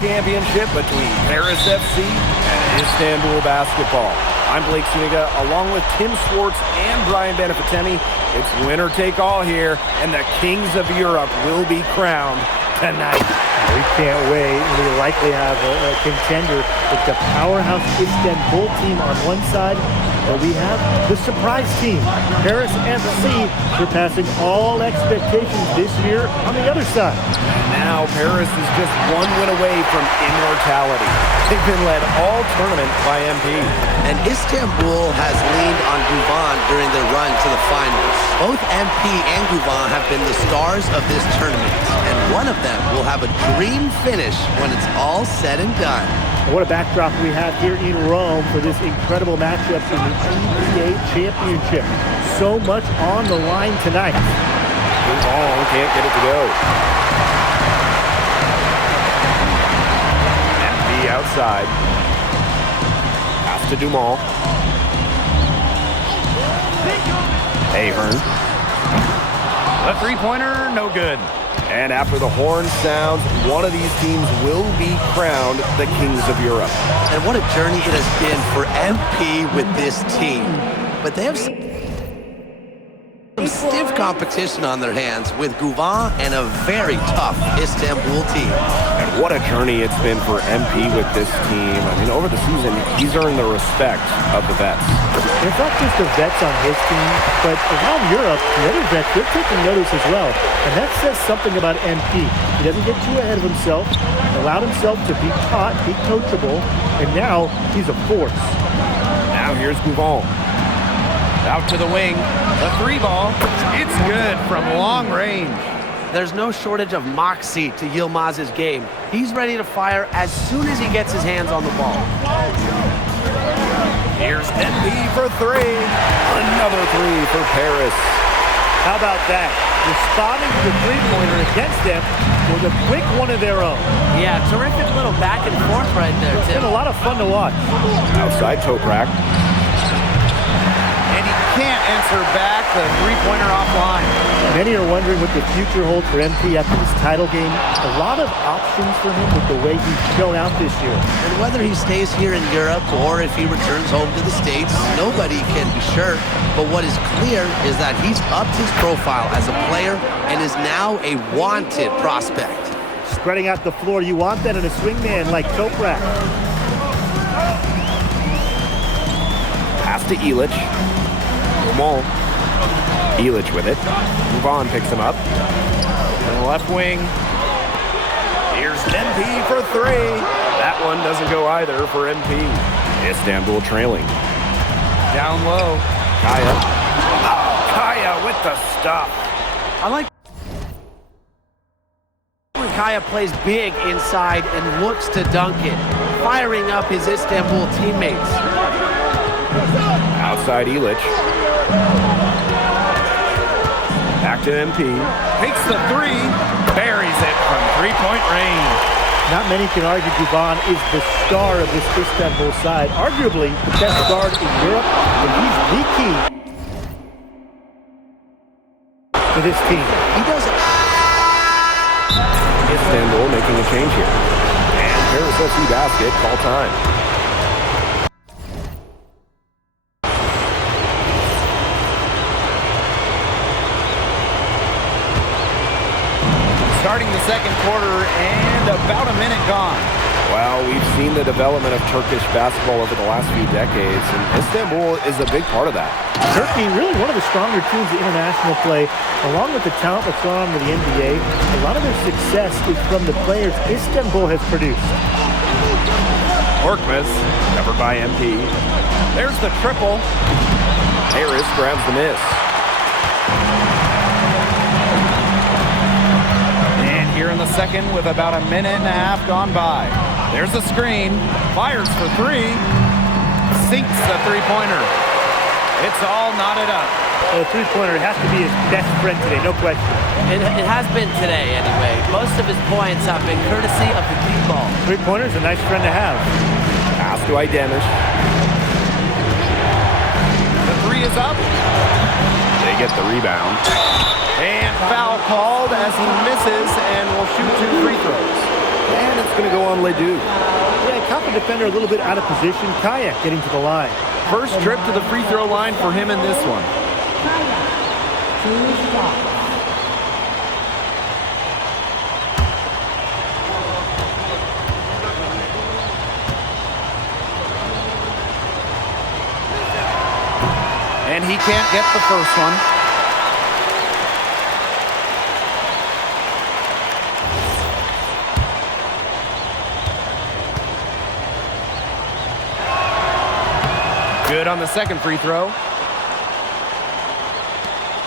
Championship between Paris FC and Istanbul basketball. I'm Blake Suniga, along with Tim Swartz and Brian Benefitemi. It's winner take all here, and the kings of Europe will be crowned tonight. We can't wait. We likely have a contender. It's the powerhouse Istanbul team on one side, but we have the surprise team, Paris FC, surpassing all expectations this year on the other side. And now Paris is just one win away from immortality. They've been led all tournament by MP. And Istanbul has leaned on Guvan during their run to the finals. Both MP and Guvan have been the stars of this tournament, and one of them will have a dream finish when it's all said and done. And what a backdrop we have here in Rome for this incredible matchup in the NBA Championship. So much on the line tonight. Guvan can't get it to go. MP outside. Pass to Dumal. Ahern. A three-pointer, no good. And after the horn sounds, one of these teams will be crowned the kings of Europe. And what a journey it has been for MP with this team. But they have some stiff competition on their hands with Guvan and a very tough Istanbul team. And what a journey it's been for MP with this team. I mean, over the season, he's earned the respect of the vets. It's not just the vets on his team, but around Europe, the other vets, they're taking notice as well. And that says something about MP. He doesn't get too ahead of himself, allowed himself to be taught, be coachable, and now he's a force. Now here's Guvan. Out to the wing. The three ball. It's good from long range. There's no shortage of moxie to Yilmaz's game. He's ready to fire as soon as he gets his hands on the ball. Here's MP for three. Another three for Paris. How about that? Responding to the three-pointer against them with a quick one of their own. Yeah, terrific little back and forth right there, It's Tim. been a lot of fun to watch. Outside Toprak. And he can't answer back the three-pointer offline. Many are wondering what the future holds for MP after this title game. A lot of options for him with the way he's shown out this year. And whether he stays here in Europe or if he returns home to the States, nobody can be sure. But what is clear is that he's upped his profile as a player and is now a wanted prospect. Spreading out the floor, you want that in a swingman like Toprak. Pass to Ilic. Dumal. Ilic with it. Guvan picks him up. And the left wing. Here's MP for three. That one doesn't go either for MP. Istanbul trailing. Down low. Kaya. Oh, Kaya with the stuff. I like when Kaya plays big inside and looks to dunk it, firing up his Istanbul teammates. Outside Ilic. Back to MP. Takes the three. Buries it from three-point range. Not many can argue Guvan is the star of this Istanbul side. Arguably the best guard in Europe, and he's the key to this team. He does it. Istanbul making a change here. And Paris FC basket, call time. Starting the second quarter and about a minute gone. Well, we've seen the development of Turkish basketball over the last few decades, and Istanbul is a big part of that. Turkey, really one of the stronger teams in international play, along with the talent that's gone on with the NBA. A lot of their success is from the players Istanbul has produced. Korkmaz, covered by MP. There's the triple. Harris grabs the miss. Here in the second with about a minute and a half gone by. There's a screen. Fires for three. Sinks the three-pointer. It's all knotted up. Well, the three-pointer has to be his best friend today, no question. It has been today, anyway. Most of his points have been courtesy of the deep ball. Three-pointer's a nice friend to have. Pass to Aydemish. The three is up. They get the rebound. And foul called as he misses and will shoot 2 free throws. And it's going to go on Ledoux. Yeah, caught the defender a little bit out of position. Kaya getting to the line. First trip to the free throw line for him in this one. And he can't get the first one. Good on the second free throw.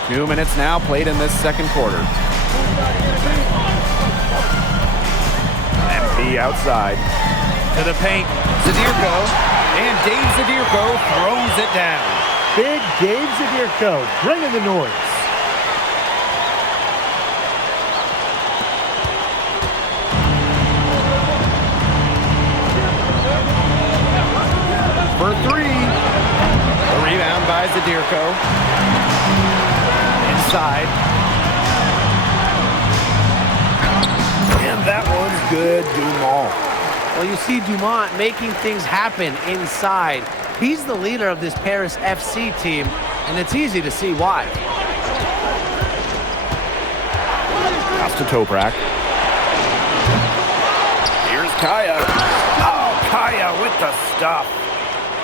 2 minutes now played in this second quarter. MP outside. To the paint. Zadirko. And Dave Zadirko throws it down. Big Dave Zadirko bringing the noise. For three. The rebound by Zadirko. Inside. And that one's good, Dumont. Well, you see Dumont making things happen inside. He's the leader of this Paris FC team, and it's easy to see why. Pass to Toprak. Here's Kaya. Oh, Kaya with the stuff.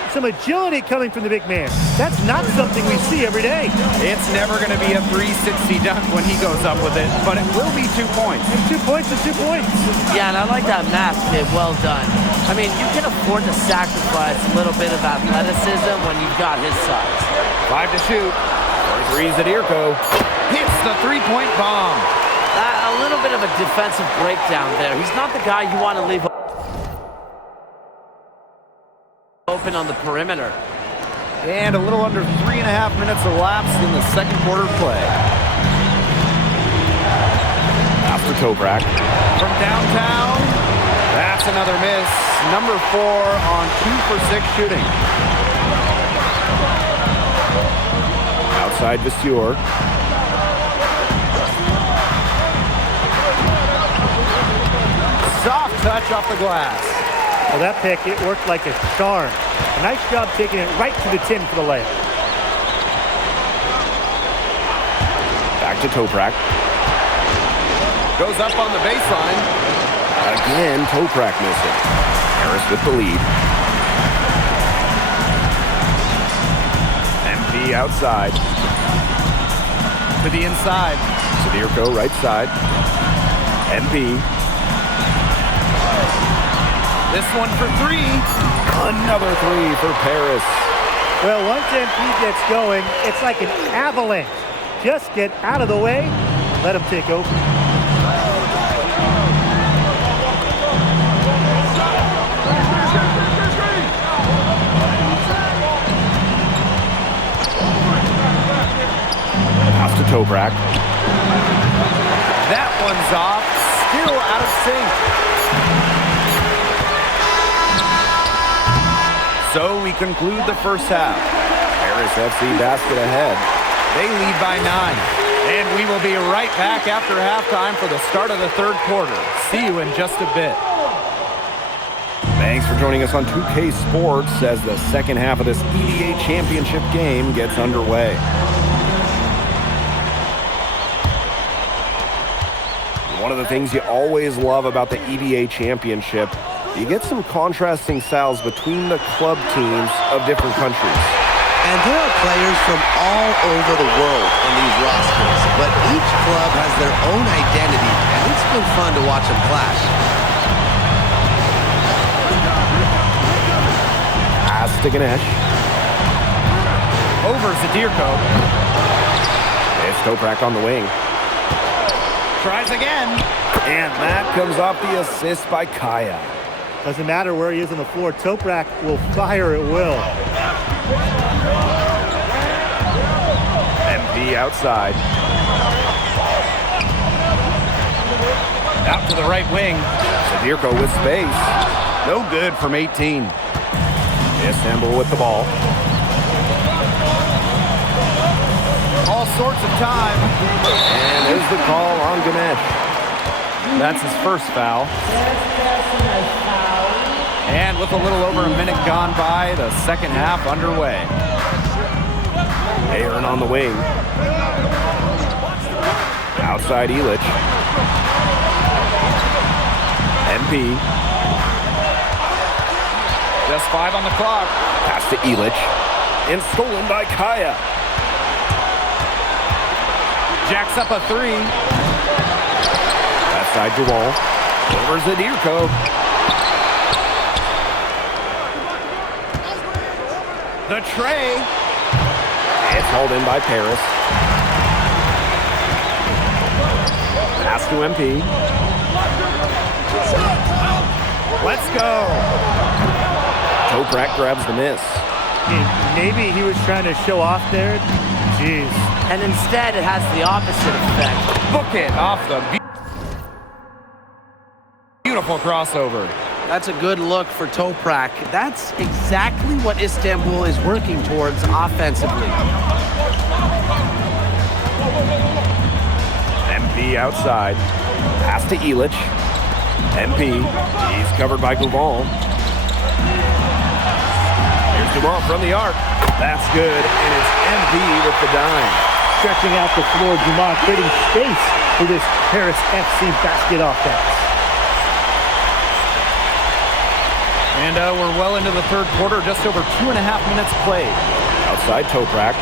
Some agility coming from the big man. That's not something we see every day. It's never going to be a 360 dunk when he goes up with it, but it will be 2 points. And 2 points is 2 points. Yeah, and I like that math, kid. Well done. I mean, you can afford to sacrifice a little bit of athleticism when you've got his size. 5 to shoot. For three, Zadirko hits the three-point bomb. A little bit of a defensive breakdown there. He's not the guy you want to leave open on the perimeter. And a little under 3.5 minutes elapsed in the second quarter play. After Toprak. From downtown, that's another miss. Number 4 on 2 for 6 shooting. Outside Vasseur. Soft touch off the glass. Well, that pick, it worked like a charm. A nice job taking it right to the tin for the layup. Back to Toprak. Goes up on the baseline. Again, Toprak missing. Harris with the lead. MP outside. To the inside. Zadirko right side. MP. This one for 3. Another 3 for Paris. Well, once MP gets going, it's like an avalanche. Just get out of the way, let him take over. Pass to Toprak. That one's off. Still out of sync. So we conclude the first half. Paris FC basket ahead. They lead by 9. And we will be right back after halftime for the start of the third quarter. See you in just a bit. Thanks for joining us on 2K Sports as the second half of this EDA Championship game gets underway. One of the things you always love about the EDA Championship, you get some contrasting styles between the club teams of different countries. And there are players from all over the world on these rosters, but each club has their own identity, and it's been fun to watch them clash. Pass to Ganesh. Over Zadirko. It's Toprak on the wing. Tries again. And that comes off the assist by Kaya. Doesn't matter where he is on the floor, Toprak will fire at will. MP outside. Out to the right wing. Zadirko with space. No good from 18. Istanbul with the ball. All sorts of time. And there's the call on Ganesh. That's his first foul. And with a little over a minute gone by, the second half underway. Aaron on the wing. Outside Elich. MP. Just 5 on the clock. Pass to Elich. And stolen by Kaya. Jacks up a 3. Left side Duval. Over Zadirko. The tray. It's hauled in by Paris. Pass to MP. Let's go. Toprak grabs the miss. Maybe he was trying to show off there. Jeez. And instead, it has the opposite effect. Book it off the beautiful crossover. That's a good look for Toprak. That's exactly what Istanbul is working towards offensively. MP outside. Pass to Elich. MP. He's covered by Gouval. Here's Dumont from the arc. That's good, and it's MP with the dime. Stretching out the floor, Dumont creating space for this Paris FC basket offense. And we're well into the third quarter, just over 2.5 minutes played. Outside Toprak.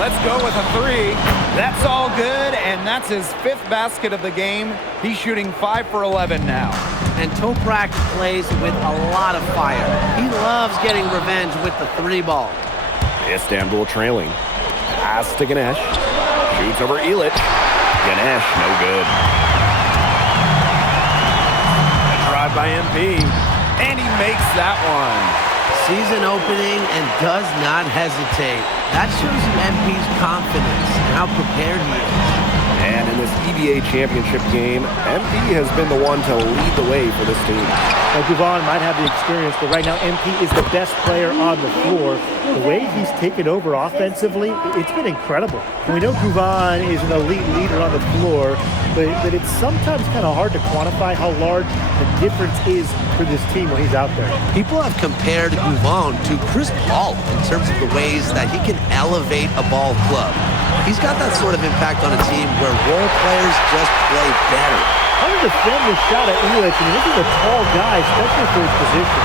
Let's go with a 3. That's all good, and that's his 5th basket of the game. He's shooting 5 for 11 now. And Toprak plays with a lot of fire. He loves getting revenge with the 3 ball. Istanbul trailing. Pass to Ganesh. Shoots over Elich. Ganesh, no good. Drive by MP, and he makes that one. Season opening and does not hesitate. That shows you MP's confidence and how prepared he is. And in this EBA championship game, MP has been the one to lead the way for this team. Now, Gouval might have the experience, but right now MP is the best player on the floor. The way he's taken over offensively, it's been incredible. And we know Gouval is an elite leader on the floor, but it's sometimes kind of hard to quantify how large the difference is for this team when he's out there. People have compared Gouval to Chris Paul in terms of the ways that he can elevate a ball club. He's got that sort of impact on a team where role players just play better. How to defend this shot at Elich? I mean, this is a tall guy, especially for his position.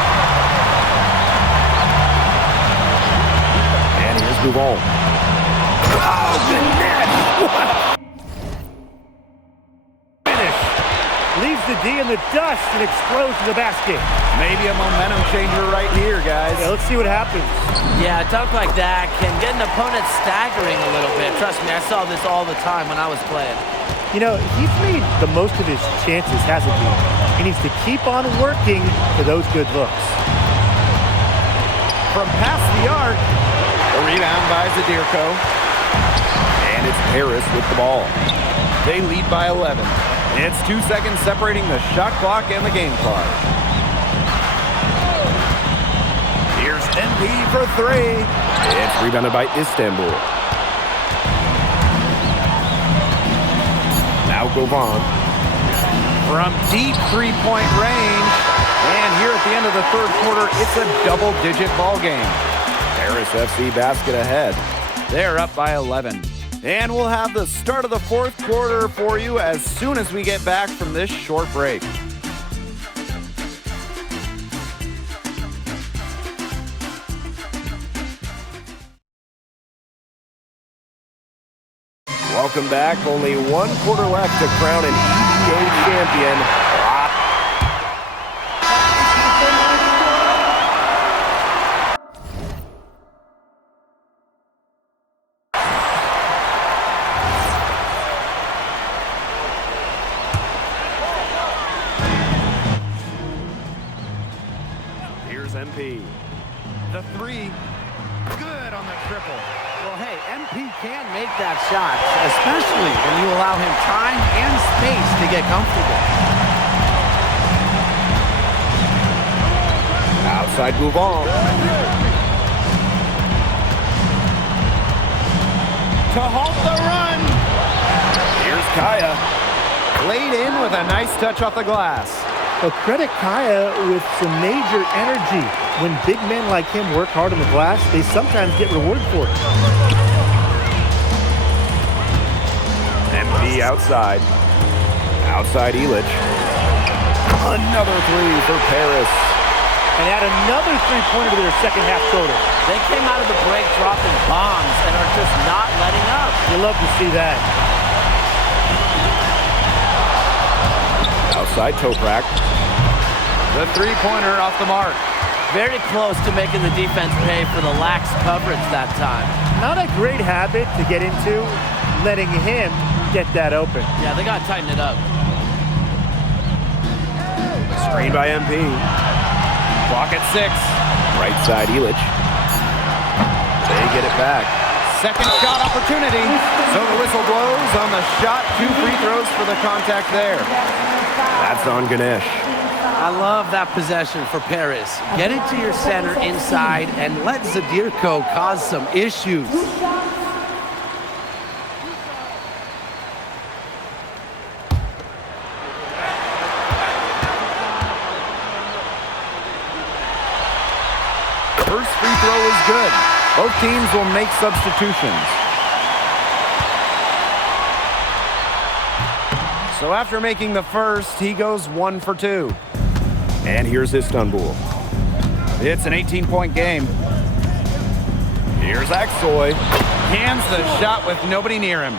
And here's Gouval. Oh, the net! What? Finish. Leaves the D in the dust and explodes to the basket. Maybe a momentum changer right here, guys. Yeah, let's see what happens. Yeah, a dunk like that can get an opponent staggering a little bit. Trust me, I saw this all the time when I was playing. You know, he's made the most of his chances, hasn't he? He needs to keep on working for those good looks. From past the arc, a rebound by Zadirko. And it's Paris with the ball. They lead by 11. It's 2 seconds separating the shot clock and the game clock. Here's MP for 3. It's rebounded by Istanbul. Now Govan. From deep three-point range. And here at the end of the third quarter, it's a double-digit ball game. Paris FC basket ahead. They're up by 11. And we'll have the start of the fourth quarter for you as soon as we get back from this short break. Welcome back. Only 1 quarter left to crown an EBA champion. Here's MP. The 3, good on the triple. Well, hey, MP can make that shot, especially when you allow him time and space to get comfortable. Outside Gouval. to halt the run. Here's Kaya. Laid in with a nice touch off the glass. But credit Kaya with some major energy. When big men like him work hard on the glass, they sometimes get rewarded for it. MP outside. Outside Illich. Another three for Paris. And add another three-pointer to their second half total. They came out of the break dropping bombs and are just not letting up. You love to see that. Outside Toprak. The three-pointer off the mark. Very close to making the defense pay for the lax coverage that time. Not a great habit to get into, letting him get that open. Yeah, they got to tighten it up. Screen by MP. Clock at 6. Right side Illich. They get it back. Second shot opportunity. So the whistle blows on the shot. 2 free throws for the contact there. That's on Ganesh. I love that possession for Paris. Get it to your center inside and let Zadirko cause some issues. First free throw is good. Both teams will make substitutions. So after making the first, he goes 1 for 2. And here's Istanbul. It's an 18-point game. Here's Aksoy. Hands the shot with nobody near him.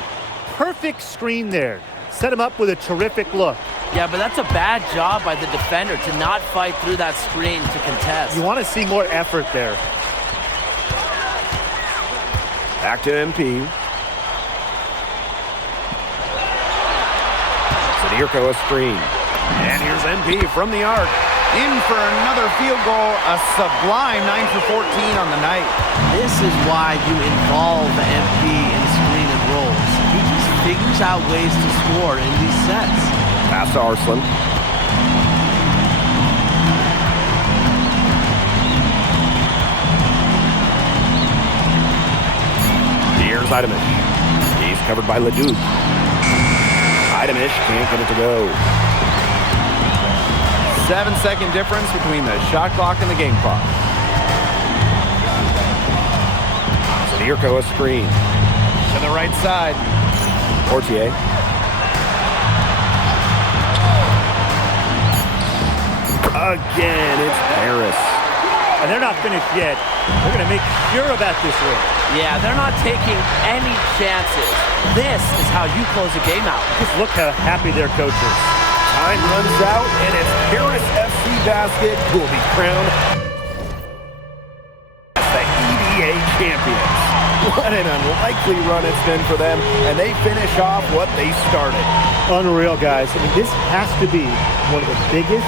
Perfect screen there. Set him up with a terrific look. Yeah, but that's a bad job by the defender to not fight through that screen to contest. You want to see more effort there. Back to MP. Zadirko a screen. And here's MP from the arc. In for another field goal, a sublime 9 for 14 on the night. This is why you involve MP in screen and rolls. He just figures out ways to score in these sets. Pass to Arslan. Here's Idamish. He's covered by Leduc. Idamish can't get it to go. 7-second difference between the shot clock and the game clock. Zadirko a screen. To the right side. Portier. Again, it's Paris. And they're not finished yet. They're going to make sure about this one. Yeah, they're not taking any chances. This is how you close a game out. Just look how happy their coach is. Time runs out, and it's Paris FC Basket who will be crowned as the EDA champions. What an unlikely run it's been for them, and they finish off what they started. Unreal, guys. I mean, this has to be one of the biggest